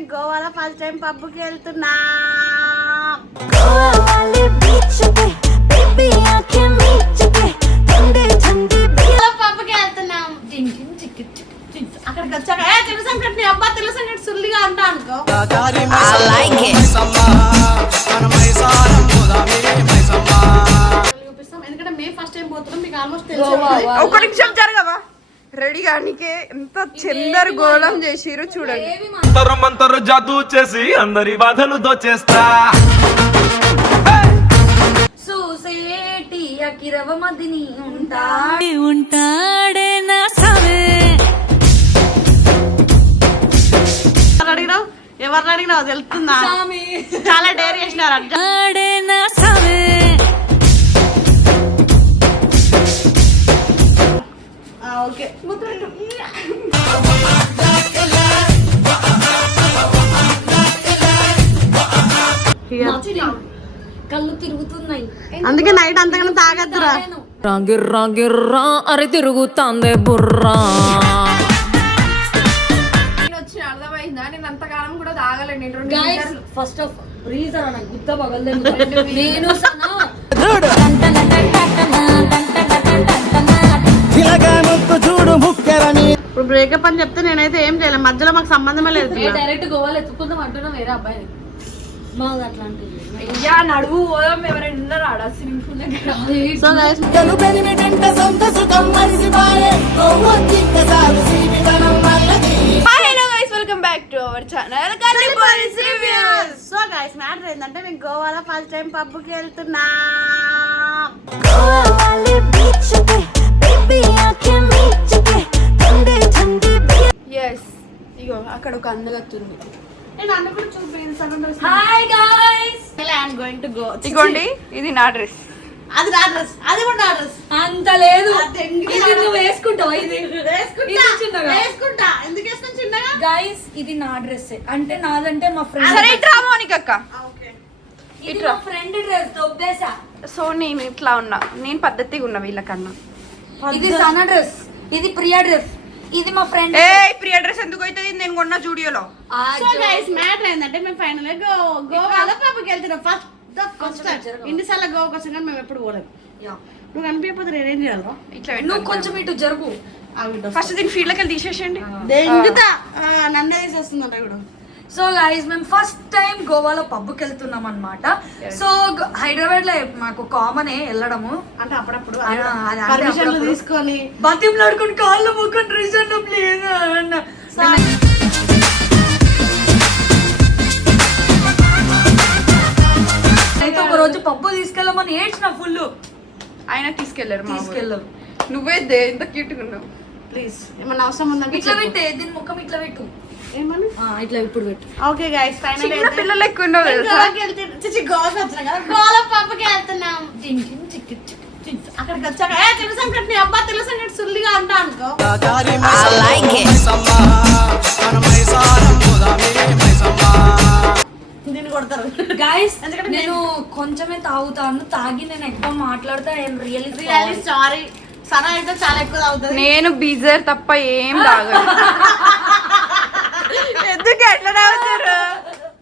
గోవాలో first time పబ్బుకి వెళ్తున్నా. పబ్బుకి వెళ్తున్నాం. అక్కడికి అబ్బా తెలుసు అంటే సుల్లిగా అంటా చూపిస్తాం. ఎందుకంటే మేము ఫస్ట్ టైం పోతున్నాం మీకు ఆల్మోస్ట్ తెలుసు. ఒక నిమిషం జరగవా? రెడీ కానీకే ఎంత చందర్ గోళం చేసిరు చూడండి. మంతరు మంతరు జాతూ చేసి అందరి బాధలు దోచేస్తా. సూసేటి అకిరవ మదిని ఉంటా ఉంటాడే నా సవే. ఎవరు అడిగినావు? ఎవరిని అడిగినావు? తెలుస్తుందా? చాలా డేర్ చేసినారు. ఆడే నా సవే. ఓకే. ముద్దు కళ్ళు తిరుగుతున్నాయి. అందుకే నైట్ అంతగానో తాగద్దురా. గిర్రా అరి తిరుగుతాందే బుర్రా. ఫస్ట్ ఆఫ్ రీజన్ నాకు గుత్త పగలలేదు నేను సనా ఇప్పుడు బ్రేకప్ అని చెప్తే నేనైతే ఏం చేయలేం మధ్యలో మాకు సంబంధమే లేదు డైరెక్ట్ గోవాలో ఎత్తుకుందాం అంటున్నా వేరే అబ్బాయిని. మాది అట్లాంటిది అయ్యా నడువు పోదాం. ఎవరైనా ఉన్నారా ఆడ? స్విమ్మింగ్ పూల్ దగ్గర so guys hello guys welcome back to our channel కల్లి పోలీస్ రివ్యూస్ సో గైస్ మ్యాటర్ ఏంటంటే నేను గోవాలో ఫస్ట్ టైం పబ్కి వెళ్తున్నా. ఎస్ ఇగో అక్కడ ఒక గో ఇగోండి ఇది నా డ్రెస్. అది నా డ్రెస్. అది కూడా నా డ్రెస్. అంత లేదు. అదెంగి ఇది నువ్వు వేసుకుంటావా? ఇది వేసుకుంటా. ఇది చిన్నగా? వేసుకుంటా. ఎందుకు వేసుకుని చిన్నగా? గైస్ ఇది నా డ్రెస్. అంటే నాదంటే మా ఫ్రెండ్ సరే ఇట్రా మోనిక అక్క ఓకే. ఇది మా ఫ్రెండ్ డ్రెస్ దొబ్బేసా సో నేను ఇట్లా ఉన్నా. నేను పద్ధతిగా ఉన్నా వీళ్ళకన్నా. ఇది సన డ్రెస్ ఇది ప్రియా డ్రెస్ ఇది మా ఫ్రెండ్ ఏ ప్రియ డ్రెస్ ఎందుకు అవుతుంది? నేను కొన్న జూడియోలో. సో గైస్ మ్యాటర్ ఏంటంటే మేము ఫైనల్గా గో గోవాలో పబ్కి వెళ్తున్నాం. ఫస్ట్ ద ఫస్ట్ ఇన్నిసార్లు గోవాకి వచ్చాం కానీ మేము ఎప్పుడు పోలేదు. నువ్వు కనిపించకపోతే నేనేం చేయాలి ఇట్లా నువ్వు కొంచెం ఇటు జరుగు. ఫస్ట్ దీని ఫీల్డ్లోకి వెళ్ళి ఆ, నన్నే తీసేస్తుందంట ఇప్పుడు సో గైస్ మేము ఫస్ట్ టైం గోవాలో పబ్కి వెళ్తున్నాం అనమాట సో హైదరాబాద్లో మాకు కామన్ వెళ్ళడము. అంటే అప్పుడప్పుడు. తీసుకొని. బతిం నడుకుని కాళ్ళు ముక్కుని రీజన్ ప్లీజ్ అన్న. అయితే ఒక రోజు పప్పు తీసుకెళ్ళమని ఏడ్చిన ఫుల్ ఆయన తీసుకెళ్ళారు మా ఊరు. తీసుకెళ్ళాం నువ్వే దే ఎంత క్యూట్ ఉన్నావు. ప్లీజ్ ఏమన్నా అవసరం ఉందంటే ఇట్లా పెట్టే దీని ముఖం ఇట్లా పెట్టు. ఇట్లా ఇప్పుడు పెట్టు. ఓకే గైస్ ఫైనల్ పిల్లలు ఎక్కువ గోవాకి వెళ్తే చిచి గోవాకి వచ్చినాం కదా. గోవాలో వెళ్తున్నాం. అక్కడికి వచ్చాక ఏ తెలుసు సంకట్ అబ్బా తెలుసు సంకట్ సుల్లిగా అనుకో. దీన్ని కొడతారు. గైస్ ఎందుకంటే నేను కొంచెమే తాగుతాను. తాగి నేను ఎక్కువ మాట్లాడతా I'm really really sorry Sana అయితే చాలా ఎక్కువ అవుతుంది నేను బీజర్ తప్ప ఏం తాగను. ఎందుకు ఎట్లా తాగుతారు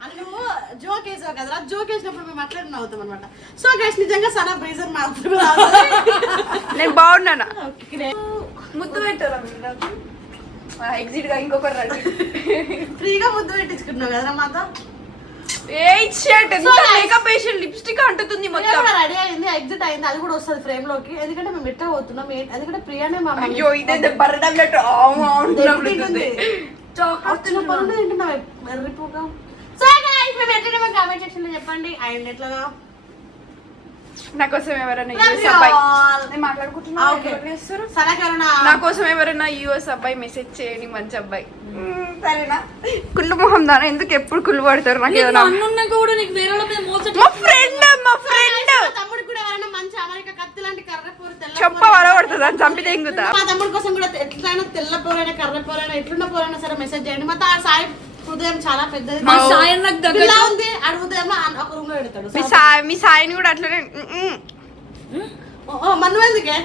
అని నువ్వు జోక్ వేసావు కదరా? జోక్ వేసినప్పుడు మేము అట్లనే నవ్వుతాం అనమాట సో గైస్ నిజంగా సనా బ్రీజర్ మాత్రమే నేను బాగున్నానా? ముద్దు పెట్టారా ఎగ్జిట్గా ఇంకొకరు రండి. ఫ్రీగా ముద్దు పెట్టించుకున్నావు కదరా మాతో? ఏ షర్ట్ ఎంత. మేకప్ వేసి లిప్స్టిక్ అంటుతుంది మొత్తం. రెడీ అయింది ఎగ్జిట్ అయింది అది కూడా వస్తుంది ఫ్రేమ్లోకి. ఎందుకంటే మేము ఎట్లా పోతున్నాం ఎందుకంటే ప్రియానే మా. అయ్యో ఇదే తింటుంది. వచ్చిన పనులు తింటున్నాం ఎర్రిపోగా సో గైస్ మేము ఎట్లా మా కామెంట్ సెక్షన్లో చెప్పండి. అండ్ ఎట్లాగా? నా కోసం ఎవరైనా యూఎస్ అబ్బాయి మాట్లాడుకుంటున్నా Ah, నా కోసం ఎవరైనా యూఎస్ అబ్బాయి మెసేజ్ చేయండి మంచి అబ్బాయి. మ్మ్, సరేనా? కుళ్ళు మొహం దానా? ఎందుకు ఎప్పుడు కుళ్ళు పడతారు? నాకు ఏదైనా కూడా నీకు వేరే మా ఫ్రెండ్ మా ఫ్రెండ్ మా తమ్ముడు కూడా ఎవరైనా మంచి అమెరికా కత్తి లాంటి చెప్ప వరవడుతుంది అని చంపితే ఎంగుతా మా తమ్ముడు కోసం కూడా ఎట్లైనా తెల్ల పోరైనా కర్ర పోరైనా ఎట్లున్న పోరైనా సరే మెసేజ్ చేయండి. మా సాయి హృదయం చాలా పెద్దది. మా సాయం నాకు దగ్గర పిల్ల ఉంది ఆడ హృదయం ఒక రూమ్లో పెడతాడు. మీ సాయి మీ సాయిని కూడా అట్లనే ఎందుకే?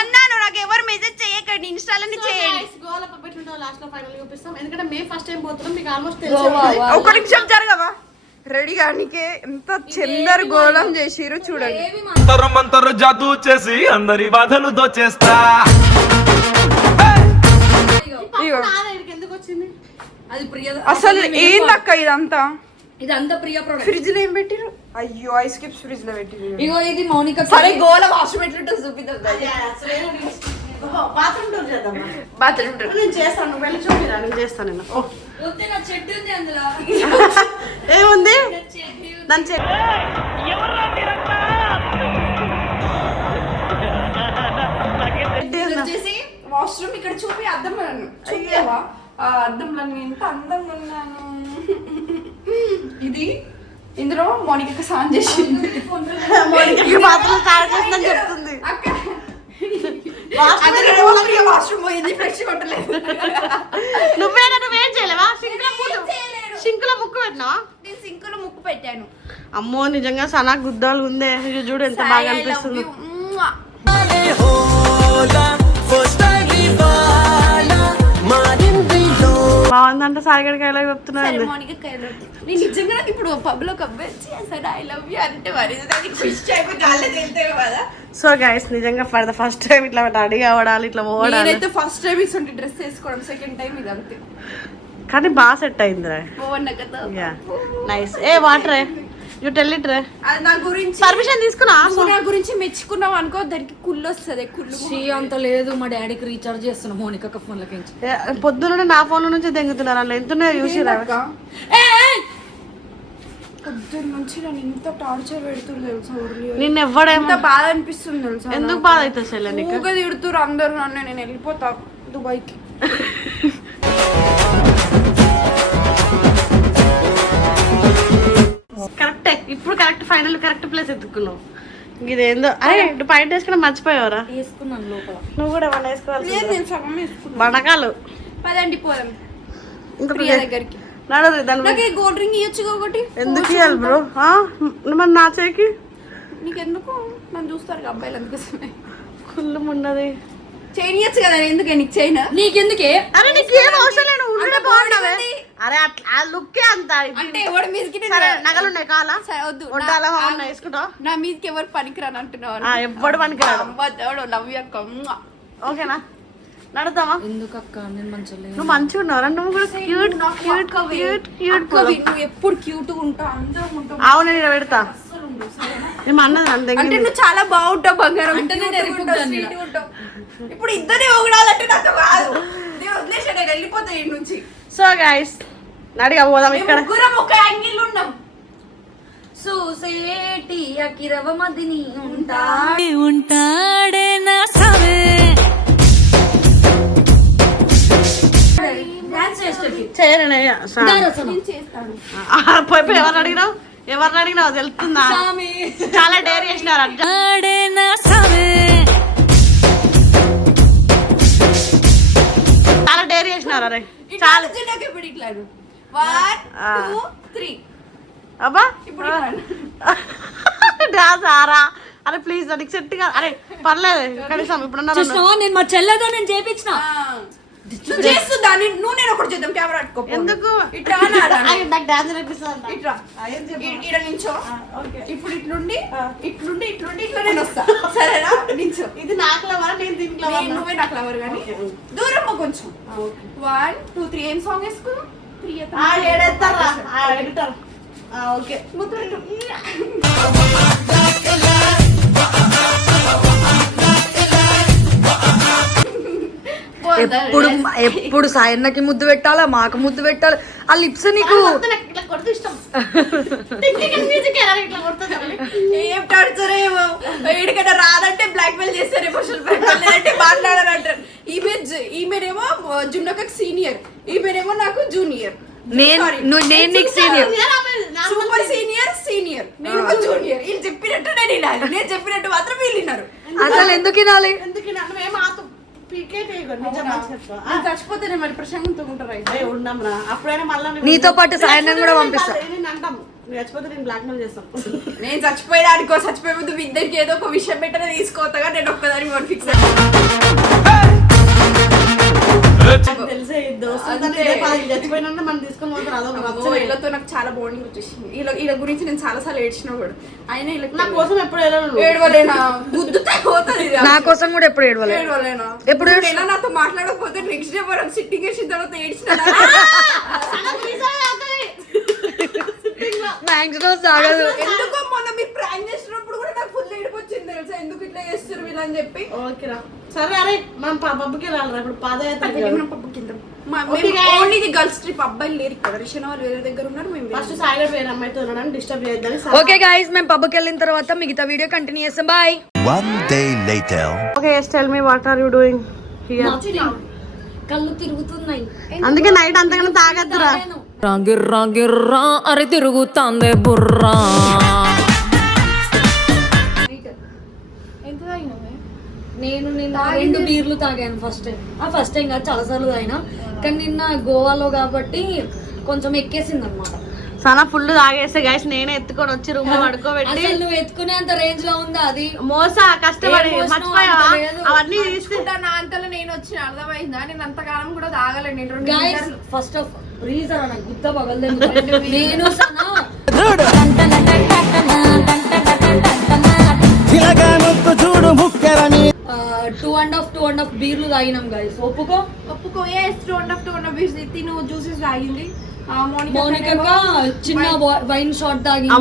అన్నాను నాకు ఎవరు మెసేజ్ చేయకండి ఇన్స్టాలని చేయండి. గోవాలో పప్పు ఎట్లుంటుందో లాస్ట్లో ఫైనల్ చూపిస్తాం ఎందుకంటే మేము ఫస్ట్ టైం పోతున్నాం మీకు ఆల్మోస్ట్ తెలిసి. ఒక్క నిమిషం జరగవా? రెడీ కానీకే ఎంత చందర్ గోళం చేసిరు చూడండి. మంతరు మంతరు జాతూ చేసి అందరి బాధలు దోచేస్తా. ఇగో ఎందుకు వచ్చింది? అది ప్రియ అసలు ఏందక్క ఇదంతా? ఇది అంత ప్రియ ప్రోడక్ట్ ఫ్రిడ్జ్లో ఏం పెట్టిరు అయ్యో ఐస్ క్యూబ్స్ ఫ్రిడ్జ్లో పెట్టిరు ఇగో ఇది మౌనిక సరే గోల వాష్రూమ్ ఎట్లుంటుంది చూపిద్దాం బాత్రూమ్ టూర్ చేద్దాం బాత్రూమ్ నేను చేస్తాను నువ్వు వెళ్ళి చూపిరా నేను చేస్తాను నేను ఓ. వద్దే నా చెట్టు ఉంది అందులో. ఏముంది? వచ్చేసి వాష్రూమ్ ఇక్కడ చూపి అద్దం చూపించవా అద్దంలో ఎంత అందంగా ఉన్నాను. ఇది ఇందులో మోనిక స్నానం చేసింది. చెప్తుంది. వాష్రూమ్ పోయింది. ఫ్రెష్ కొట్టలేదు నువ్వేనా? నువ్వేం చేయలేవా? సింకులో సింకులో ముక్కు పెట్టినావా? నేను సింకులో ముక్కు పెట్టాను. అమ్మో నిజంగా సనా గుద్దాలు ఉందే. ఇది చూడు ఎంత బాగా అనిపిస్తుంది. బాగుందంటే సాయిగడికి చెప్తున్నాను నేను నిజంగా నాకు ఇప్పుడు లో ఐ లవ్ యూ అంటే మరి దానికి ఖుషి అయిపోయి గాల్లో తేలితే కదా. సో గైస్ నిజంగా ఫర్ ద ఫస్ట్ టైం ఇట్లా రెడీ అవ్వడాలి ఇట్లా పోవడాలి. ఫస్ట్ టైం ఇస్తుంటే డ్రెస్ వేసుకోవడం సెకండ్ టైం ఇది అంతే. కానీ బాగా సెట్ అయింది రా బాగున్నా కదా yeah nice A? Water you tell it రే. అది నా గురించి పర్మిషన్ తీసుకున్నా నా గురించి మెచ్చుకున్నావు అనుకో దానికి కుళ్ళు వస్తుంది కుళ్ళు. ఛీ, అంత లేదు. మా డాడీకి రీఛార్జ్ చేస్తున్నా మౌనిక ఫోన్లకి ఏ, పొద్దున్న నా ఫోన్ నుంచి దెంగుతున్నారు? అలా ఎంత చూసి పొద్దున్న నుంచి నన్ను ఇంత టార్చర్ పెడుతురు తెలుసా నిన్ను ఎవ్వడేమో ఎంత బాధ అనిపిస్తుంది తెలుసా ఎందుకు బాధ అవుతుంది సెల్ నీకు? తిడుతురు అందరు నన్ను నేను వెళ్ళిపోతా దుబాయ్కి. ఫైనల్ కరెక్ట్ ప్లేస్ ఎత్తుకున్నావు. ఇదేందో? అరే పైన వేసుకుని మర్చిపోయావరా. వేసుకున్నాను లోపల. నువ్వు కూడా ఏమన్నా వేసుకోవాలి బడకాలు పదండి పోదాం. ఇంకా ప్రియ దగ్గరికి. నడదు దాని గోల్డ్ రింగ్ ఇవ్వచ్చు ఒకటి ఎందుకు ఇవ్వాలి బ్రో? మరి నా చేకి నీకెందుకు? నన్ను చూస్తారు అబ్బాయిలు అందుకోసమే. కుళ్ళు ఉండదు ఇవ్వచ్చు కదా ఎందుకు నీకు చైన్ నీకెందుకే? అరే నీకు ఏం అవసరం లేదు ఉండడే బాగుండవే. అరే అట్లా ఆ లుక్కే అంత. అంటే ఎవడి మీదకి సరే నగలు ఉన్నాయి కాలా వద్దు. ఏమన్నా వేసుకుంటావు? నా మీదకి ఎవరు పనికిరాని అంటున్నావు ఆ, ఎవ్వడు పనికిరాడు. లవ్ యూ అక్క మ్వా. ఓకేనా? నడుద్దామా? ఎందుకు అక్క నేను మంచిగా. నువ్వు మంచిగా ఉన్నావురా? నువ్వు కూడా క్యూట్ క్యూట్ క్యూట్ క్యూట్ నువ్వు ఎప్పుడు క్యూట్ ఉంటావు? అందరం ఉంటావు అవును నేను పెడతా. ఏమో అన్నది అంత అంటే నువ్వు చాలా బాగుంటావు బంగారం. అంటే నేను ఉంటావు, ఇప్పుడు ఇద్దరే ఒకడాలంటే నాతో కాదు. నేను వదిలేసా నేను వెళ్ళిపోతా ఈ నుంచి. సో గైస్ నడిగా పోదాం ఇక్కడ. ముగ్గురం ఒక యాంగిల్ ఉన్నాం. చూసేటి అకిరవ మదిని ఉంటా ఉంటాడే నా సవే. డాన్స్ చేసేటి. చేయను నేను చేస్తాను. పోయి పోయి ఎవరు అడిగినావు? ఎవరిని అడిగినావు? తెలుస్తుందా? చాలా డేర్ చేసినారు చాలా చిన్నగా ఇప్పుడు ఇట్లా వన్. టూ త్రీ అబ్బా. ఇప్పుడు. డాన్స్ ఆరా అరే ప్లీజ్ నీకు సెట్ అరే పర్లేదు కనీసం ఇప్పుడు నేను మా చెల్లెతో నేను చేపించిన. చేస్తుందా నేను- నువ్వు నేను ఒకటి చేద్దాం కెమెరా ఎందుకు? ఇట్లా అనాలా? అయ్యో, నాకు డాన్స్ నేర్పిస్తుంది ఇట్లా నించో. ఇప్పుడు ఇట్లుండి ఇట్లుండి ఇట్లుండి ఇట్లా నేను వస్తా. సరేనా? నించో. ఇది నాకు లవరా నేను దీంట్లో నేను నువ్వే నాకు లవర్ కానీ దూరం కొంచెం. వన్ టూ త్రీ ఏం సాంగ్ వేసుకున్నావు? ప్రియతమ. ఏడేస్తారా ఎడిటర్ ఓకే. ముద్దు ఎప్పుడు ఎప్పుడు సాయన్నకి ముద్దు పెట్టాలా మాకు ముద్దు పెట్టాలి? ఆ లిప్స్ నీకు? ఇట్లా కొడుతూ ఇష్టం. మ్యూజిక్ ఎలా ఇట్లా కొడుతుంది ఏం ఎడికైనా రాదంటే బ్లాక్ మెయిల్ చేస్తారు ఎమోషనల్ లేదంటే మాట్లాడారంటారు. ఈమె ఈమెనేమో జున్నకకి సీనియర్ ఈమెనేమో నాకు జూనియర్ నేను నువ్వు నేను నీకు సీనియర్ సూపర్ సీనియర్ సీనియర్ నేను జూనియర్ వీళ్ళు చెప్పినట్టు నేను వినాలి. నేను చెప్పినట్టు మాత్రం వీళ్ళు విన్నారు. అసలు ఎందుకు వినాలి? ఎందుకు చచ్చిపోతేనే మరి ప్రశాంతంగా ఉంటారు అయితే. ఏ ఉన్నాం రా. అప్పుడైనా మళ్ళీ నీతో పాటు సాయనం కూడా పంపిస్తా. నేను అంటాం నువ్వు చచ్చిపోతే నేను బ్లాక్మెయిల్ చేస్తాం. నేను చచ్చిపోయేదానికో చచ్చిపోయే ముందు మీ ఇద్దరికి ఏదో ఒక విషయం పెట్టనే తీసుకోవద్దుగా నేను ఒక్కదాని ఫిక్స్ వీళ్ళతో నాకు చాలా బాండింగ్ వచ్చేసింది. వీళ్ళ వీళ్ళ గురించి నేను చాలా సార్లు ఏడ్చిన కూడా. ఆయన వీళ్ళకి నా కోసం ఎప్పుడు ఏడవలేనా. గుద్దుతా పోతుంది ఇది. నా కోసం కూడా ఎప్పుడు ఏడవలేదు ఏడవలేనా? ఎప్పుడు నాతో మాట్లాడకపోతే నెక్స్ట్ డే మనం సిట్టింగ్ వేసిన తర్వాత ఏడ్చిన సాగదు ఎందుకో మొన్న మీరు ప్రాంక్ చేసినప్పుడు కూడా నాకు ఫుల్ ఏడుపు వచ్చింది తెలుసా? ఎందుకు ఇట్లా చేస్తారు వీళ్ళని చెప్పి? ఓకేరా సరే అరే మనం ప- పబ్బుకి వెళ్ళాలి ఇప్పుడు పాదయాత్ర అందుకే మనం పబ్బుకి వెళ్దాం. ఓన్లీ ఇది గర్ల్స్ ట్రిప్ అబ్బాయిలు లేరు ఇక్కడ. రిషన్ వాళ్ళు వేరే దగ్గర ఉన్నారు మేము ఫస్ట్ సాయిగా వేరే అమ్మాయితో ఉన్నాడని డిస్టర్బ్ చేయొద్దని ఓకే గైస్ మేము పబ్కి వెళ్ళిన తర్వాత మిగతా వీడియో కంటిన్యూ చేస్తాం. Bye One day later. Okay yes tell me what are you doing here కళ్ళు తిరుగుతున్నాయి. అందుకే నైట్ అంతగానో తాగద్దురా. గిర్రా గిర్రా అరే తిరుగుతాందే బుర్రా. నేను నిన్న రెండు బీర్లు తాగాను ఫస్ట్ టైం ఆ ఫస్ట్ టైం కాదు చాలా సార్లు తాగినా. కానీ నిన్న గోవాలో కాబట్టి కొంచెం ఎక్కేసింది అనమాట చాలా ఫుల్ తాగేస్తే గైస్ నేనే ఎత్తుకొని వచ్చి రూమ్లో పడుకోబెట్టి నువ్వు ఎత్తుకునేంత రేంజ్లో ఉందా అది? మోసా కష్టపడి మర్చిపోయావా. అవన్నీ తీస్తే నా అంతలో నేను వచ్చిన అర్థమైందా? నేను అంతకాలం కూడా తాగలేను ఫస్ట్ ఆఫ్ రీజన్ అన్న గుత్త పగలదే నేను Sana. Two and half two and half బీర్లు తాగినాం గైస్ ఒప్పుకో? ఒప్పుకో. ఏ two and half two and half తిను జ్యూసెస్ తాగింది? మౌనిక చిన్న వైన్ షాట్ తాగింది.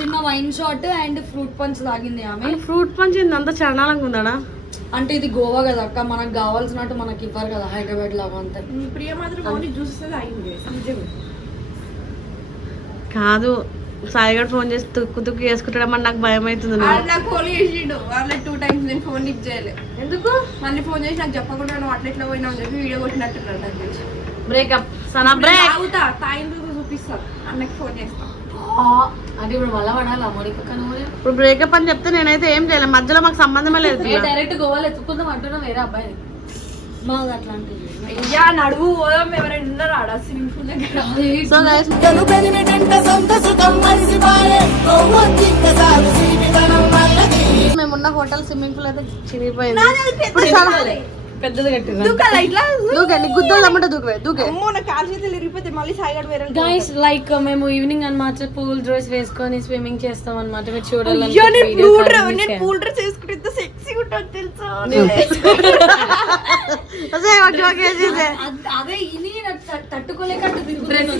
చిన్న wine shot and fruit punch తాగింది ఆమె. ఫ్రూట్ పంచ్ అంత చరణాలంగా ఉందా అంటే ఇది గోవా కదా అక్క మనకు కావాల్సినట్టు మనకి ఇవ్వరు కదా హైదరాబాద్ లాగా అంతే కాదు సాయిగడ్ ఫోన్ చేసి తుక్కు తుక్కు చేసుకుంటాడమని నాకు భయం అవుతుంది నాకు. ఫోన్ చేసిండు వాళ్ళ టూ టైమ్స్ నేను ఫోన్ లిఫ్ట్ చేయలే. ఎందుకు? మళ్ళీ ఫోన్ చేసి నాకు చెప్పకుండా నువ్వు అట్లా ఇట్లా పోయినావు అని చెప్పి వీడియో కొట్టినట్టున్నాడు నాకు బ్రేకప్ సనా బ్రేక్ తాగుతా తాగిన తర్వాత చూపిస్తా. అన్నకి ఫోన్ చేస్తా. అంటే ఇప్పుడు మళ్ళా పడాలా ఇప్పుడు బ్రేకప్ అని చెప్తే నేనైతే ఏం చేయలేను. మధ్యలో మాకు సంబంధమే లేదు డైరెక్ట్ గోవాలో ఎత్తుకుందాం అంటున్నా వేరే అబ్బాయిని. మాది అట్లాంటిది అయ్యా నడువు పోదాం ఎవరైనా ఉన్నారా? ఆడ స్విమ్మింగ్ పూల్ దగ్గర. సో గైస్ మేమున్న హోటల్ స్విమ్మింగ్ పూల్ అయితే ఇప్పుడు చాలా పెద్దది కట్టింది దూకాలా ఇట్లా? దూకే నీ గుద్దలు తమ్ముంటే దూకే దూకే. అమ్మో నా కాలు చేతులు ఇరిగిపోతే మళ్ళీ సాయిగాడు వేరే గైస్ లైక్ మేము ఈవినింగ్ అన్నమాట పూల్ డ్రెస్ వేసుకొని స్విమ్మింగ్ చేస్తాం అనమాట మీరు చూడాలని అయ్యో నేను పూల్ డ్రెస్ నేను పూల్ డ్రెస్ వేసుకుంటే ఎంత సెక్సీగా ఉంటుంది తెలుసా? అదే ఓకే ఓకే చేసే అదే ఇని నాకు తట్- తట్టుకోలేక. డ్రెస్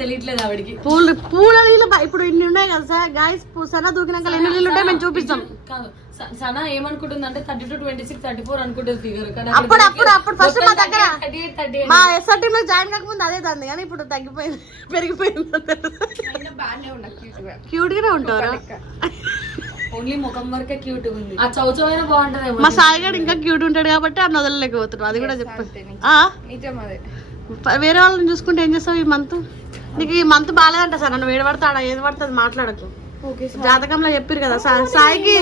తెలియట్లేదు ఆవిడకి. పూలు పూల నీళ్ళు బ- ఇప్పుడు ఇన్ని ఉన్నాయి కదా సార్. గాయస్ సన్న దూకినాక ఎన్ని నీళ్ళు ఉంటాయి మేము చూపిస్తాం. కాదు. సనా ఏమనుకుంటుంది అంటే thirty two twenty six thirty four అనుకుంటుంది ఫిగర్. కానీ అప్పుడు అప్పుడు అప్పుడు ఫస్ట్ మా దగ్గర థర్టీ ఎయిట్ థర్టీ మా ఎస్ఆర్ టీమ్లో జాయిన్ కాకముందు అదే తంది కానీ ఇప్పుడు తగ్గిపోయింది పెరిగిపోయింది క్యూట్గా. క్యూట్ గానే ఉంటారా. ఓన్లీ ముఖం వరకే క్యూట్ ఉంది. ఆ చౌచౌ అయినా బాగుంటది మా సాయిగాడు ఇంకా క్యూట్ ఉంటాడు కాబట్టి అన్న వదలలేకపోతున్నాడు అది కూడా చెప్పు. ఆ? నిజం అదే. ప- వేరే వాళ్ళని చూసుకుంటే ఏం చేస్తావు ఈ మంత్ నీకు ఈ మంత్ బాగాలేదంట సార్ నన్ను ఏడు పడతాడా ఏది పడుతుంది మాట్లాడకు. జాతకంలో చెప్పారు కదా సా- సాయికి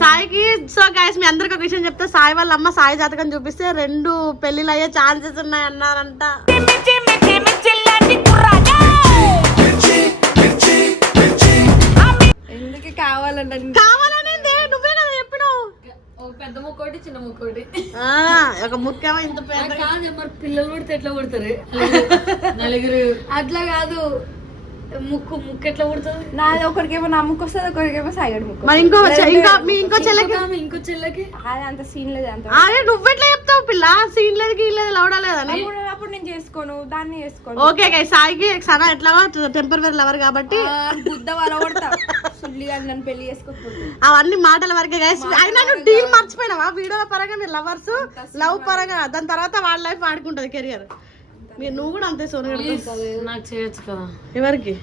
సాయికి సో గాయస్ మీ అందరికి ఒక విషయం చెప్తే. సాయి వాళ్ళ అమ్మ సాయి జాతకం చూపిస్తే రెండు పెళ్ళిళ్ళు అయ్యే ఛాన్సెస్ ఉన్నాయి అన్నారంట ఎందుకు కావాలంటే కావాలనే నువ్వే కదా చెప్పినావు. ఒక పెద్ద ముక్కోటి చిన్న ముక్కోటి. ఆ, ఒక ముఖ్యమైన ఇంత పెద్ద కాదు మరి పిల్లలు పుడితే ఎట్లా పుడతారు నలుగురు. అట్లా కాదు. ముక్కు ముక్కు ఎట్లా పుడుతుంది? నాది ఒకరికేమో నా ముక్కు వస్తుంది ఒకరికేమో సాయిగడు ముక్కు మరి ఇంకో చె- ఇంకా మీ ఇంకో చెల్లెకి? ఇంకో చెల్లెకి? అది అంత సీన్ లేదు అంత అరే నువ్వెట్లా చెప్తావు పిల్ల? సీన్ లేదు గీన్ లేదు లవడా లేదని అప్పుడు అప్పుడు నేను చేసుకోను దాన్ని చేసుకోను. ఓకే గై సాయికి సనా ఎట్లాగో టెంపరీ లవర్ కాబట్టి. బుద్ధ వాళ్ళ కొడతా. సుల్లి అని నన్ను పెళ్ళి చేసుకోకపోతే. అవన్నీ మాటల వరకే గైస్ అయినా నువ్వు డీల్ మర్చిపోయినావా? వీడియోల పరంగా మీరు లవర్స్ లవ్ పరంగా. దాని తర్వాత వాళ్ళ లైఫ్ ఆడుకుంటది కెరియర్ మీరు నువ్వు కూడా అంతే సోను నాకు చేయొచ్చు కదా. ఎవరికి?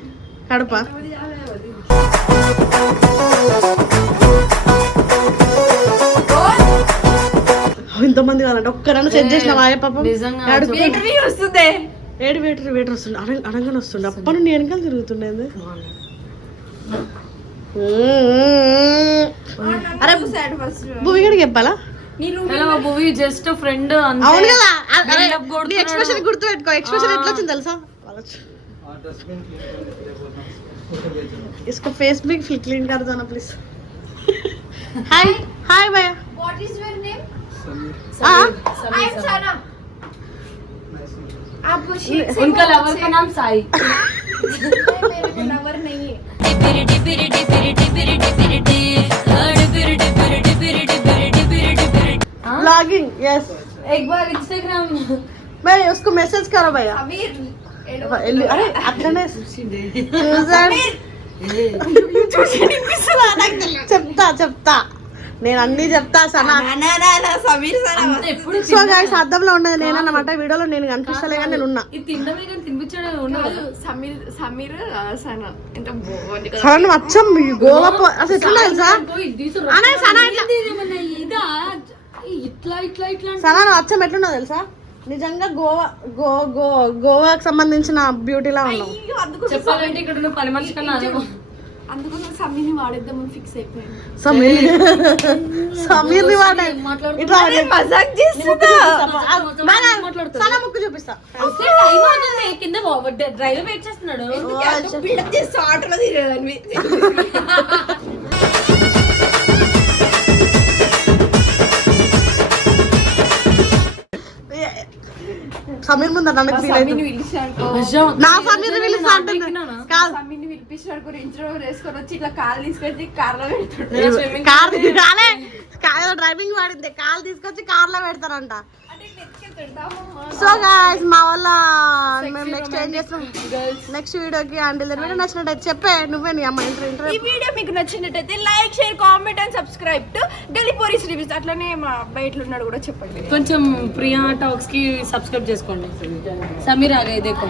కడప? ఇంతమంది కావాలంటే ఒక్కరన్నా సెట్ చేసిన వాయ పాపం? నిజంగా అడుగు. వస్తుంది. ఏడు వేటర్ వేటర్ వస్తుండే. అడగ అడగని వస్తుండే. అప్పటి నుండి వెనకాల తిరుగుతుండేది అరే భూమి గడికి చెప్పాలా? మూవీ జస్ట్ ఫ్రెండ్ అవును కదా నీ ఎక్స్ప్రెషన్ గుర్తు పెట్టుకో ఎక్స్ప్రెషన్ ఎట్లా వచ్చింది తెలుసా इसका फेस भी क्लीन कर देना प्लीज हाय हाय भैया వాట్ ఈస్ యువర్ నేమ్ हाँ आई एम साना आप शेख से उनका बहुत लवर से- का नाम साई मेरे को लवर नहीं है ब्लॉगिंग यस एक बार इंस्टाग्राम मैं उसको मैसेज करो भैया अमीर ఎల్లు- అరే అట్లనే చెప్తా చెప్తా నేను అన్ని చెప్తా సనా సమీర్ సార్ ఎప్పుడు సో గాయస్ అద్దంలో ఉన్నది నేనన్నమాట వీడియోలో నేను కనిపిస్తలే కానీ నేను ఉన్నా ఇది తినడమే కానీ తినిపించడం ఉండదు సమీర్ సమీర్ ఆ, సనా ఎంత బాగుంది కదా సనా అచ్చం ఈ గోవా పో- అసలు ఎట్లా తెలుసా అనే సనా ఇట్లా ఇట్లా ఇట్లా అచ్చం ఎట్లున్నావు తెలుసా? నిజంగా గోవా గో గో గోవాకి సంబంధించిన బ్యూటీలా అందుకోసం చెప్పాలంటే ఇక్కడ ఉన్న పని మనిషి కన్నా అదే. అందుకోసం సమీర్ని వాడేద్దామని ఫిక్స్ అయిపోయాను. సమీర్ ఇట్లా మజాక్ సనా ముక్కు చూపిస్తా. కింద డ్రైవర్ వెయిట్ చేస్తున్నాడు. బిల్డప్ చేస్తూ ఆటోలో తిరగదని సమీర్ ముందు నన్ను ఫీల్ అవుతుంది. నా సమీర్ పిలుస్తా అంటుంది. కాదు. ఇట్లా కాలు తీసుకొచ్చి కార్ కాలే కార్ డ్రైవింగ్ వాడింది. కార్ తీసుకొచ్చి కార్లో పెడతారంట. సో గాయస్ మా వల్ల మేము నెక్స్ట్ ఏం చేస్తాం? నెక్స్ట్ వీడియోకి అండ్ వీడియో నచ్చినట్టు చెప్పే నువ్వే నీ అమ్మ ఇంటర్ ఈ ఇంటర్ వీడియో మీకు నచ్చినట్టయితే like share comment and subscribe to గలిపోరీస్ reviews. అట్లనే మా అబ్బాయి ఎట్లున్నాడు కూడా చెప్పండి. కొంచెం ప్రియా టాక్స్కి సబ్స్క్రైబ్ చేసుకోండి. సమీర్ ఆగా ఇదేకో